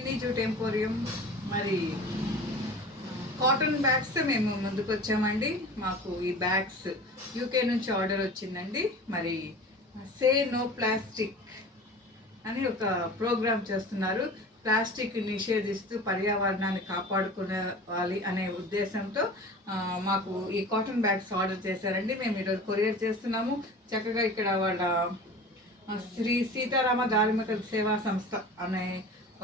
Mini jute emporium మరి cotton bags మేము ముందుకు వచ్చామండి. మాకు ఈ బ్యాగ్స్ యూకే నుంచి ఆర్డర్ వచ్చిందండి. మరి సే నో ప్లాస్టిక్ అని ఒక ప్రోగ్రామ్ చేస్తున్నారు. ప్లాస్టిక్ నిషేధిస్తూ పర్యావరణాన్ని కాపాడుకోవాలి అనే ఉద్దేశంతో మాకు ఈ కాటన్ బ్యాగ్స్ ఆర్డర్ చేశారండి. మేము ఈరోజు కొరియర్ చేస్తున్నాము. చక్కగా ఇక్కడ వాళ్ళ శ్రీ సీతారామ ధార్మిక సేవా సంస్థ అనే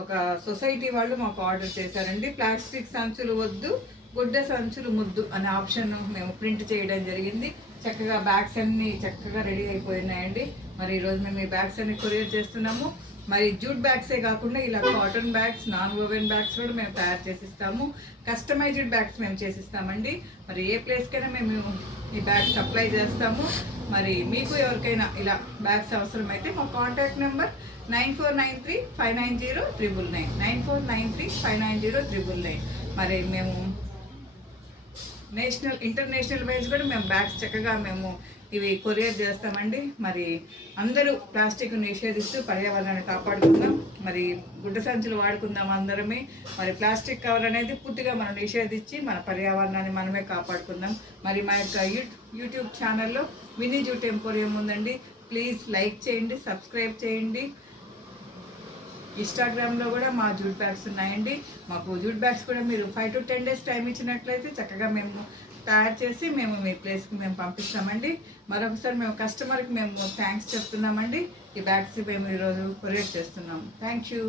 ఒక సొసైటీ వాళ్ళు మాకు ఆర్డర్ చేశారండి. ప్లాస్టిక్ సంచులు వద్దు, గుడ్డ సంచులు ముద్దు అనే ఆప్షన్ మేము ప్రింట్ చేయడం జరిగింది. చక్కగా బ్యాగ్స్ అన్ని చక్కగా రెడీ అయిపోయినాయండి. మరి ఈరోజు మేము ఈ బ్యాగ్స్ అన్ని కొరియర్ చేస్తున్నాము. మరి జూట్ బ్యాగ్సే కాకుండా ఇలా cotton bags, non oven bags కూడా మేము తయారు చేసిస్తాము. కస్టమైజ్డ్ బ్యాగ్స్ మేము చేసిస్తామండి. మరి ఏ ప్లేస్కైనా మేము ఈ బ్యాగ్ సప్లై చేస్తాము. మరి మీకు ఎవరికైనా ఇలా బ్యాగ్స్ అవసరమైతే మా కాంటాక్ట్ నెంబర్ 9493590999 9493590999. మరి మేము ఇంటర్నేషనల్ వైజ్ కూడా మేము బ్యాగ్స్ చక్కగా మేము ఇవి కొరియర్ చేస్తామండి. మరి అందరూ ప్లాస్టిక్ నిషేధిస్తూ పర్యావరణాన్ని కాపాడుకుందాం. మరి గుడ్డ సంచులు వాడుకుందాం అందరమే. మరి ప్లాస్టిక్ కవర్ అనేది పూర్తిగా మనం నిషేధించి మన పర్యావరణాన్ని మనమే కాపాడుకుందాం. మరి మా యొక్క యూట్యూబ్ ఛానల్లో మినీ జూట్ ఎంపోరియం ఉందండి. ప్లీజ్ లైక్ చేయండి, సబ్స్క్రైబ్ చేయండి. ఇన్స్టాగ్రామ్లో కూడా మా జూట్ బ్యాగ్స్ ఉన్నాయండి. మాకు జూట్ బ్యాగ్స్ కూడా మీరు 5 to 10 days టైం ఇచ్చినట్లయితే చక్కగా మేము తయారు చేసి మేము మీ ప్లేస్కి మేము పంపిస్తామండి. మరొకసారి మేము కస్టమర్కి మేము థ్యాంక్స్ చెప్తున్నామండి. ఈ బ్యాగ్స్ మేము ఈరోజు కొరియర్ చేస్తున్నాము. Thank you.